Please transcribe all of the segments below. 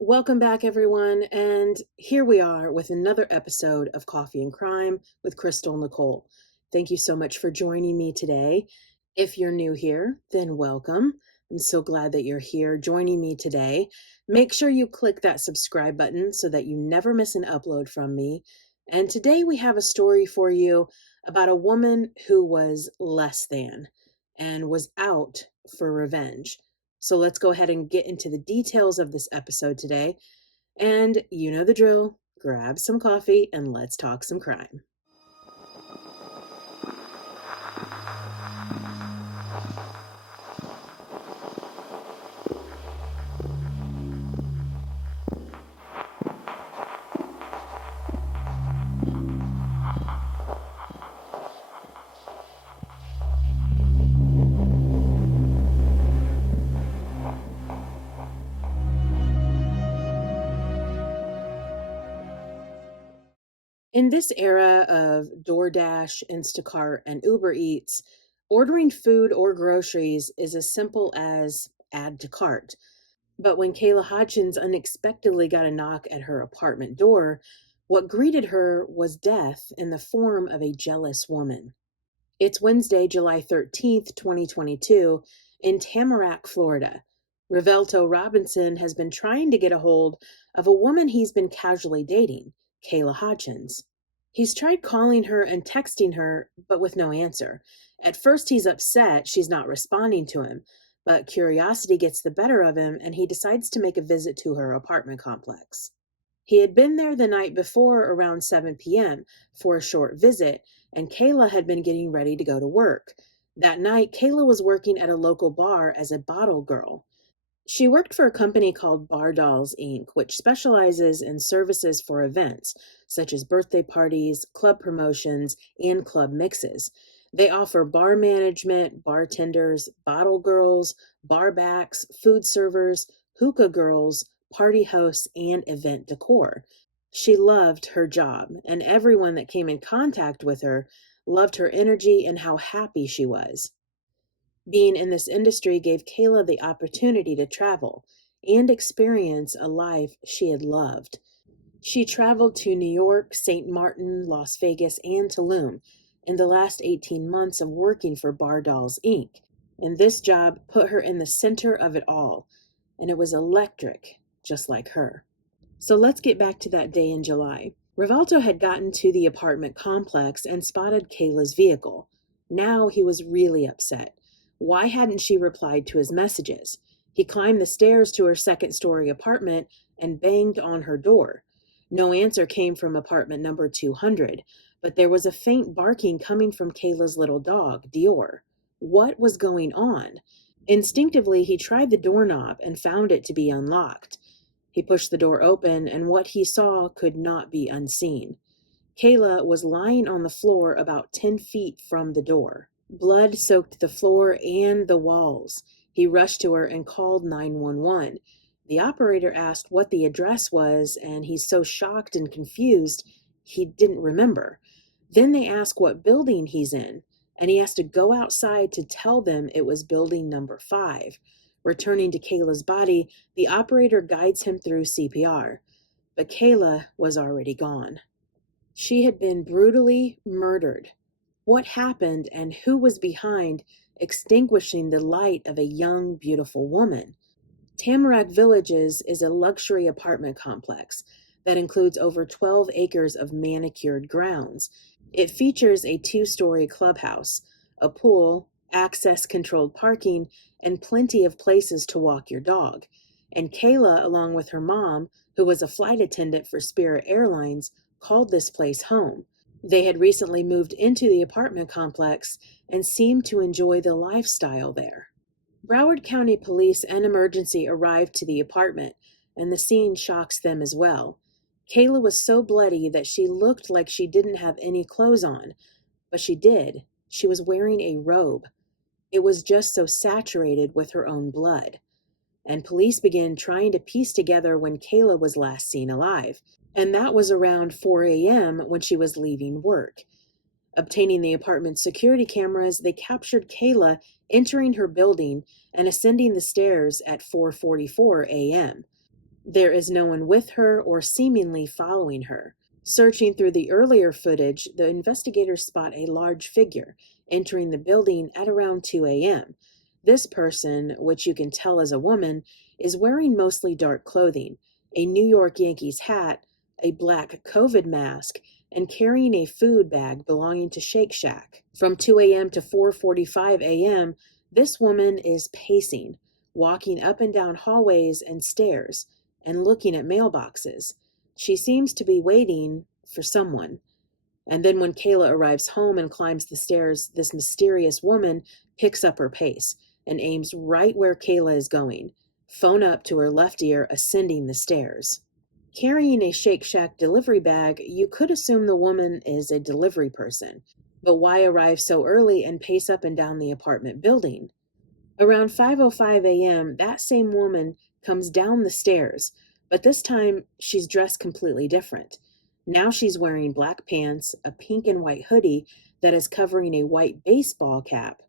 Welcome back, everyone, and here we are with another episode of Coffee and Crime with Crystal and Nichole. Thank you so much for joining me today. If you're new here, then welcome. I'm so glad that you're here joining me today. Make sure you click that subscribe button so that you never miss an upload from me. And today we have a story for you about a woman who was less than and was out for revenge. So let's go ahead and get into the details of this episode today. And you know the drill. Grab some coffee and let's talk some crime. In this era of DoorDash, Instacart, and Uber Eats, ordering food or groceries is as simple as add to cart. But when Kayla Hodgins unexpectedly got a knock at her apartment door, what greeted her was death in the form of a jealous woman. It's Wednesday, July 13th, 2022, in Tamarack, Florida. Rivelto Robinson has been trying to get a hold of a woman he's been casually dating, Kayla Hodgins. He's tried calling her and texting her, but with no answer. At first, he's upset she's not responding to him, but curiosity gets the better of him and he decides to make a visit to her apartment complex. He had been there the night before around 7 p.m. for a short visit, and Kayla had been getting ready to go to work. That night, Kayla was working at a local bar as a bottle girl. She worked for a company called Bar Dolls Inc., which specializes in services for events, such as birthday parties, club promotions, and club mixes. They offer bar management, bartenders, bottle girls, bar backs, food servers, hookah girls, party hosts, and event decor. She loved her job, and everyone that came in contact with her loved her energy and how happy she was. Being in this industry gave Kayla the opportunity to travel and experience a life she had loved. She traveled to New York, St. Martin, Las Vegas, and Tulum in the last 18 months of working for Bar Dolls Inc. And this job put her in the center of it all, and it was electric, just like her. So let's get back to that day in July. Rivalto had gotten to the apartment complex and spotted Kayla's vehicle. Now he was really upset. Why hadn't she replied to his messages? He climbed the stairs to her second-story apartment and banged on her door. No answer came from apartment number 200, but there was a faint barking coming from Kayla's little dog, Dior. What was going on? Instinctively, he tried the doorknob and found it to be unlocked. He pushed the door open, and what he saw could not be unseen. Kayla was lying on the floor about 10 feet from the door. Blood soaked the floor and the walls. He rushed to her and called 911. The operator asked what the address was, and he's so shocked and confused, he didn't remember. Then they asked what building he's in, and he has to go outside to tell them it was building number 5. Returning to Kayla's body, the operator guides him through CPR. But Kayla was already gone. She had been brutally murdered. What happened and who was behind extinguishing the light of a young, beautiful woman? Tamarack Villages is a luxury apartment complex that includes over 12 acres of manicured grounds. It features a 2-story clubhouse, a pool, access-controlled parking, and plenty of places to walk your dog. And Kayla, along with her mom, who was a flight attendant for Spirit Airlines, called this place home. They had recently moved into the apartment complex and seemed to enjoy the lifestyle there. Broward County Police and emergency arrived to the apartment, and the scene shocks them as well. Kayla was so bloody that she looked like she didn't have any clothes on, but she did. She was wearing a robe. It was just so saturated with her own blood. And police began trying to piece together when Kayla was last seen alive, and that was around 4 a.m. when she was leaving work. Obtaining the apartment's security cameras, they captured Kayla entering her building and ascending the stairs at 4:44 a.m. There is no one with her or seemingly following her. Searching through the earlier footage, the investigators spot a large figure entering the building at around 2 a.m. This person, which you can tell is a woman, is wearing mostly dark clothing, a New York Yankees hat, a black COVID mask, and carrying a food bag belonging to Shake Shack. From 2 a.m. to 4:45 a.m., this woman is pacing, walking up and down hallways and stairs, and looking at mailboxes. She seems to be waiting for someone. And then when Kayla arrives home and climbs the stairs, this mysterious woman picks up her pace and aims right where Kayla is going, phone up to her left ear, ascending the stairs. Carrying a Shake Shack delivery bag, you could assume the woman is a delivery person. But why arrive so early and pace up and down the apartment building? Around 5:05 a.m., that same woman comes down the stairs, but this time she's dressed completely different. Now she's wearing black pants, a pink and white hoodie that is covering a white baseball cap,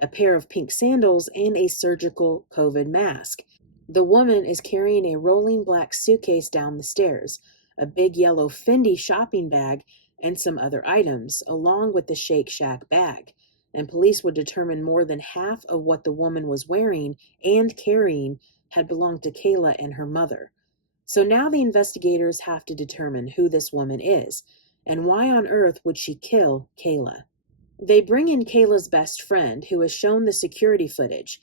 a pair of pink sandals, and a surgical COVID mask. The woman is carrying a rolling black suitcase down the stairs, a big yellow Fendi shopping bag, and some other items, along with the Shake Shack bag. And police would determine more than half of what the woman was wearing and carrying had belonged to Kayla and her mother. So now the investigators have to determine who this woman is, and why on earth would she kill Kayla. They bring in Kayla's best friend, who is shown the security footage,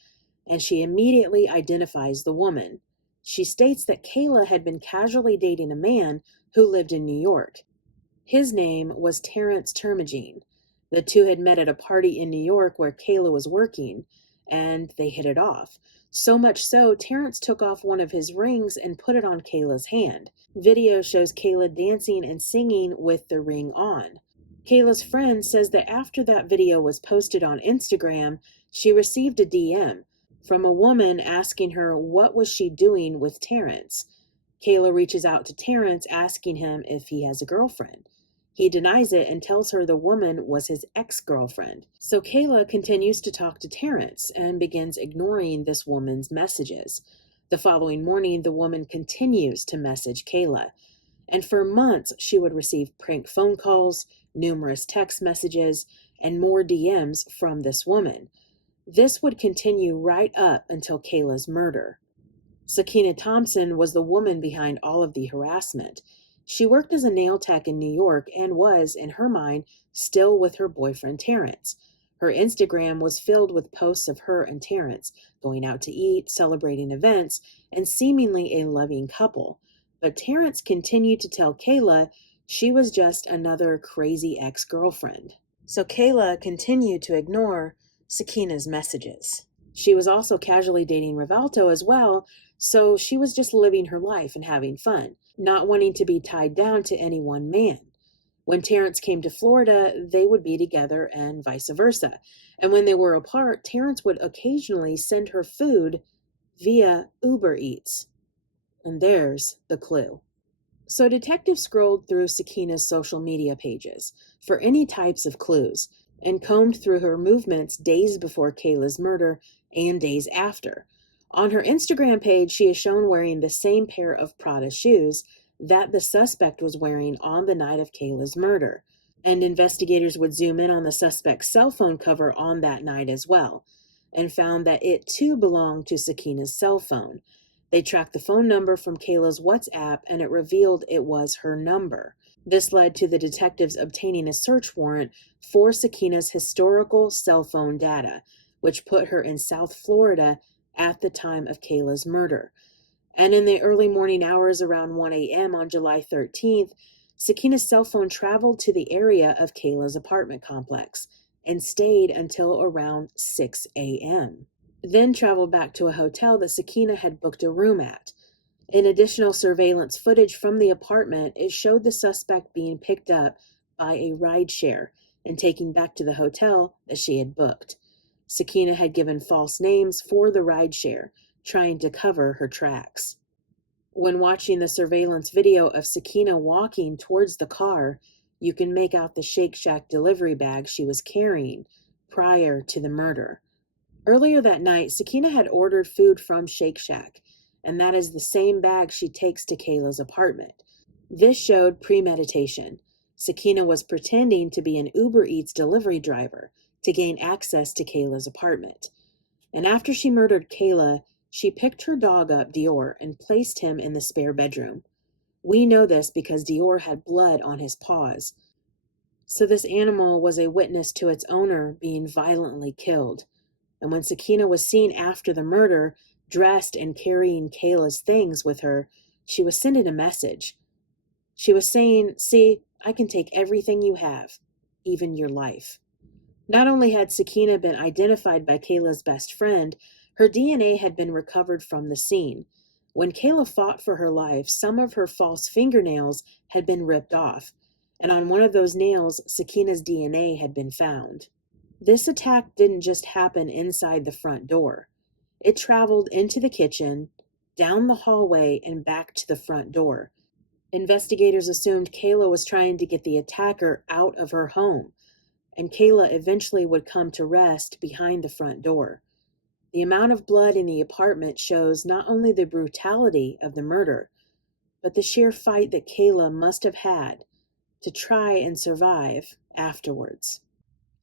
and she immediately identifies the woman. She states that Kayla had been casually dating a man who lived in New York. His name was Terrence Termagene. The two had met at a party in New York where Kayla was working, and they hit it off. So much so, Terrence took off one of his rings and put it on Kayla's hand. Video shows Kayla dancing and singing with the ring on. Kayla's friend says that after that video was posted on Instagram, she received a DM from a woman asking her what was she doing with Terrence. Kayla reaches out to Terrence asking him if he has a girlfriend. He denies it and tells her the woman was his ex-girlfriend. So Kayla continues to talk to Terrence and begins ignoring this woman's messages. The following morning, the woman continues to message Kayla. And for months, she would receive prank phone calls, numerous text messages, and more DMs from this woman. This would continue right up until Kayla's murder. Sakina Thompson was the woman behind all of the harassment. She worked as a nail tech in New York and was, in her mind, still with her boyfriend Terrence. Her Instagram was filled with posts of her and Terrence going out to eat, celebrating events, and seemingly a loving couple. But Terrence continued to tell Kayla she was just another crazy ex-girlfriend. So Kayla continued to ignore Sakina's messages. She was also casually dating Rivalto as well, so she was just living her life and having fun, not wanting to be tied down to any one man. When Terrence came to Florida, they would be together and vice versa. And when they were apart, Terrence would occasionally send her food via Uber Eats. And there's the clue. So detectives scrolled through Sakina's social media pages for any types of clues and combed through her movements days before Kayla's murder and days after. On her Instagram page, she is shown wearing the same pair of Prada shoes that the suspect was wearing on the night of Kayla's murder. And investigators would zoom in on the suspect's cell phone cover on that night as well, and found that it too belonged to Sakina's cell phone. They tracked the phone number from Kayla's WhatsApp, and it revealed it was her number. This led to the detectives obtaining a search warrant for Sakina's historical cell phone data, which put her in South Florida at the time of Kayla's murder. And in the early morning hours around 1 a.m. on July 13th, Sakina's cell phone traveled to the area of Kayla's apartment complex and stayed until around 6 a.m. Then traveled back to a hotel that Sakina had booked a room at. In additional surveillance footage from the apartment, it showed the suspect being picked up by a rideshare and taken back to the hotel that she had booked. Sakina had given false names for the rideshare, trying to cover her tracks. When watching the surveillance video of Sakina walking towards the car, you can make out the Shake Shack delivery bag she was carrying prior to the murder. Earlier that night, Sakina had ordered food from Shake Shack, and that is the same bag she takes to Kayla's apartment. This showed premeditation. Sakina was pretending to be an Uber Eats delivery driver to gain access to Kayla's apartment. And after she murdered Kayla, she picked her dog up, Dior, and placed him in the spare bedroom. We know this because Dior had blood on his paws. So this animal was a witness to its owner being violently killed. And when Sakina was seen after the murder, dressed and carrying Kayla's things with her, she was sending a message. She was saying, "See, I can take everything you have, even your life." Not only had Sakina been identified by Kayla's best friend, her DNA had been recovered from the scene. When Kayla fought for her life, some of her false fingernails had been ripped off, and on one of those nails, Sakina's DNA had been found. This attack didn't just happen inside the front door. It traveled into the kitchen, down the hallway, and back to the front door. Investigators assumed Kayla was trying to get the attacker out of her home, and Kayla eventually would come to rest behind the front door. The amount of blood in the apartment shows not only the brutality of the murder, but the sheer fight that Kayla must have had to try and survive afterwards.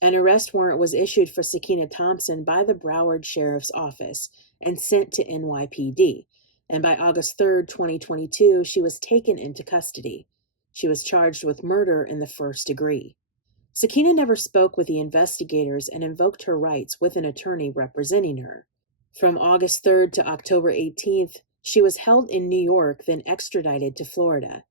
An arrest warrant was issued for Sakina Thompson by the Broward Sheriff's Office and sent to NYPD. And by August 3rd, 2022, she was taken into custody. She was charged with murder in the first degree. Sakina never spoke with the investigators and invoked her rights with an attorney representing her. From August 3rd to October 18th, she was held in New York, then extradited to Florida.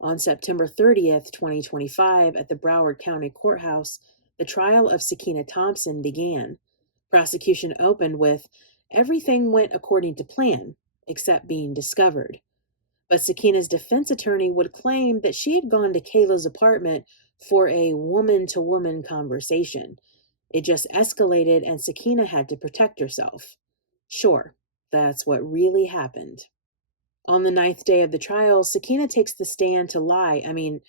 On September 30th, 2025, at the Broward County Courthouse, the trial of Sakina Thompson began. Prosecution opened with, "Everything went according to plan, except being discovered." But Sakina's defense attorney would claim that she had gone to Kayla's apartment for a woman-to-woman conversation. It just escalated and Sakina had to protect herself. Sure, that's what really happened. On the 9th day of the trial, Sakina takes the stand to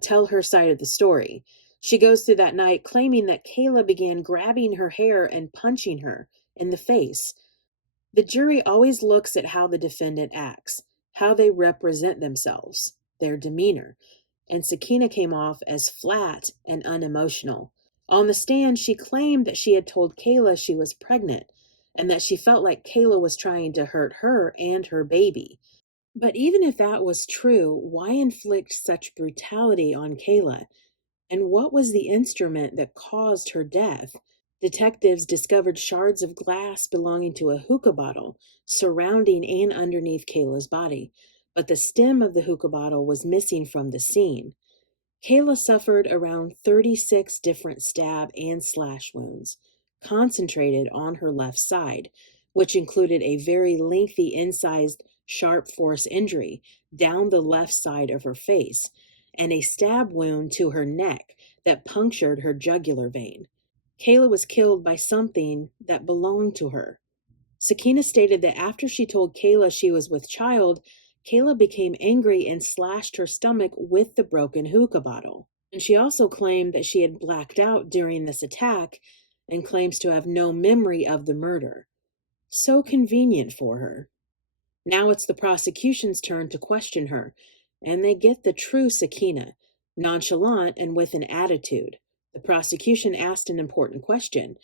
tell her side of the story. She goes through that night claiming that Kayla began grabbing her hair and punching her in the face. The jury always looks at how the defendant acts, how they represent themselves, their demeanor, and Sakina came off as flat and unemotional. On the stand, she claimed that she had told Kayla she was pregnant and that she felt like Kayla was trying to hurt her and her baby. But even if that was true, why inflict such brutality on Kayla? And what was the instrument that caused her death? Detectives discovered shards of glass belonging to a hookah bottle surrounding and underneath Kayla's body, but the stem of the hookah bottle was missing from the scene. Kayla suffered around 36 different stab and slash wounds, concentrated on her left side, which included a very lengthy incised sharp force injury down the left side of her face, and a stab wound to her neck that punctured her jugular vein. Kayla was killed by something that belonged to her. Sakina stated that after she told Kayla she was with child, Kayla became angry and slashed her stomach with the broken hookah bottle. And she also claimed that she had blacked out during this attack and claims to have no memory of the murder. So convenient for her. Now it's the prosecution's turn to question her, and they get the true Sakina, nonchalant and with an attitude. The prosecution asked an important question.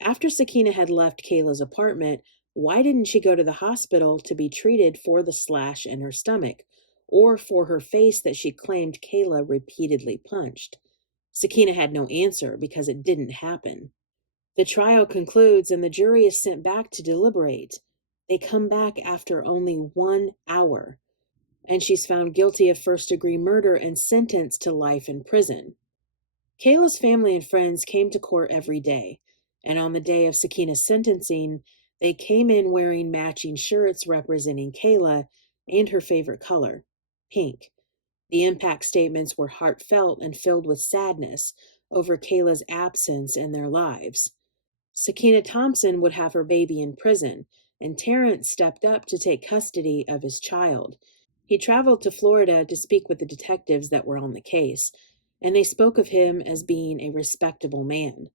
After Sakina had left Kayla's apartment, why didn't she go to the hospital to be treated for the slash in her stomach, or for her face that she claimed Kayla repeatedly punched? Sakina had no answer because it didn't happen. The trial concludes and the jury is sent back to deliberate. They come back after only 1 hour, and she's found guilty of first-degree murder and sentenced to life in prison. Kayla's family and friends came to court every day, and on the day of Sakina's sentencing, they came in wearing matching shirts representing Kayla and her favorite color, pink. The impact statements were heartfelt and filled with sadness over Kayla's absence in their lives. Sakina Thompson would have her baby in prison, and Terrence stepped up to take custody of his child. He traveled to Florida to speak with the detectives that were on the case, and they spoke of him as being a respectable man.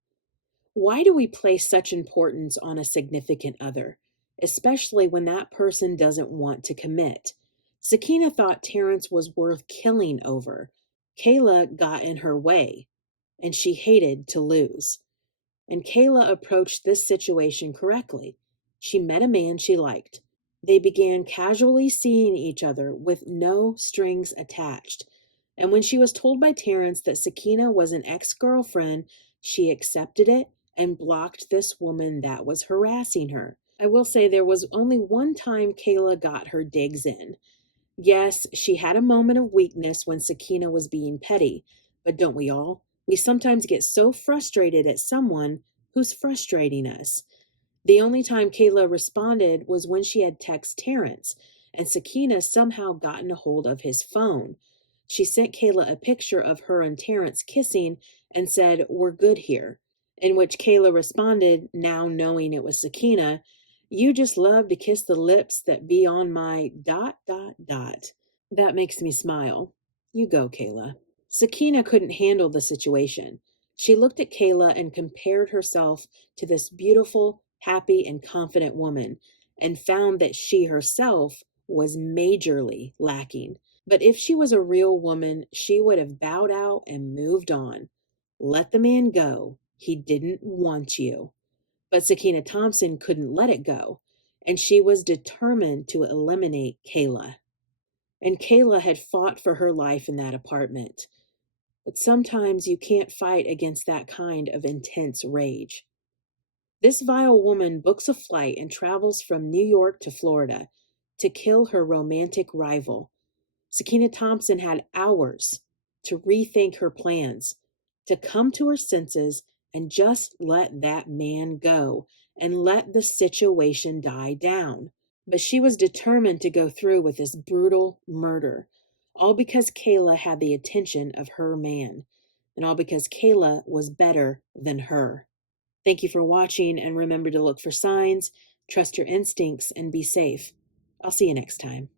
Why do we place such importance on a significant other? especially when that person doesn't want to commit. Sakina thought Terrence was worth killing over. Kayla got in her way, and she hated to lose. And Kayla approached this situation correctly. She met a man she liked. They began casually seeing each other with no strings attached. And when she was told by Terrence that Sakina was an ex-girlfriend, she accepted it and blocked this woman that was harassing her. I will say there was only one time Kayla got her digs in. Yes, she had a moment of weakness when Sakina was being petty, but don't we all? We sometimes get so frustrated at someone who's frustrating us. The only time Kayla responded was when she had texted Terrence, and Sakina somehow gotten a hold of his phone. She sent Kayla a picture of her and Terrence kissing and said, "We're good here," in which Kayla responded, now knowing it was Sakina, "You just love to kiss the lips that be on my dot, dot, dot." That makes me smile. You go, Kayla. Sakina couldn't handle the situation. She looked at Kayla and compared herself to this beautiful, happy, and confident woman and found that she herself was majorly lacking. But if she was a real woman, she would have bowed out and moved on. Let the man go. He didn't want you. But Sakina Thompson couldn't let it go, and she was determined to eliminate Kayla. And Kayla had fought for her life in that apartment. But sometimes you can't fight against that kind of intense rage. This vile woman books a flight and travels from New York to Florida to kill her romantic rival. Sakina Thompson had hours to rethink her plans, to come to her senses and just let that man go and let the situation die down. But she was determined to go through with this brutal murder, all because Kayla had the attention of her man, and all because Kayla was better than her. Thank you for watching, and remember to look for signs, trust your instincts, and be safe. I'll see you next time.